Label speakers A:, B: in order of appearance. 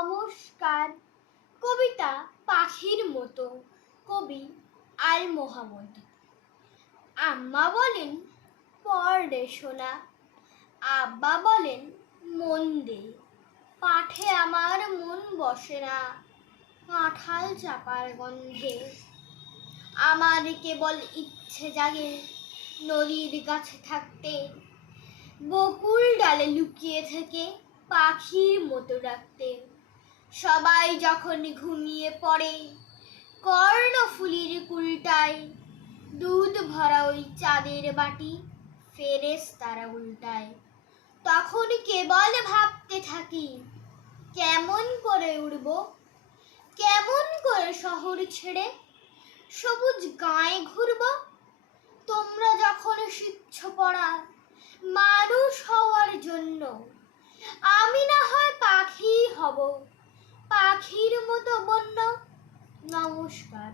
A: নমস্কার। কবিতা পাখির মতো, কবি আল মোহাম্মদ। আম্মা বলেন, পড়ে শোনা আব্বা বলেন, মন দে। পাঠে আমার মন বসে না, কাঁঠাল চাপার গন্ধে। আমার কেবল ইচ্ছে জাগে নদীর কাছে থাকতে। বকুল ডালে লুকিয়ে থেকে পাখির মতো ডাকতে। সবাই যখন ঘুমিয়ে পড়ে, কর্ণফুলির কুলটায় দুধ ভরা ওই চাঁদের বাটি ফেরেস তারা উল্টায়। তখন কেবল ভাবতে থাকি, কেমন করে উড়ব? কেমন করে শহর ছেড়ে সবুজ গায়ে ঘুরব? তোমরা যখন শিখছ পড়া মতো বন্য। নমস্কার।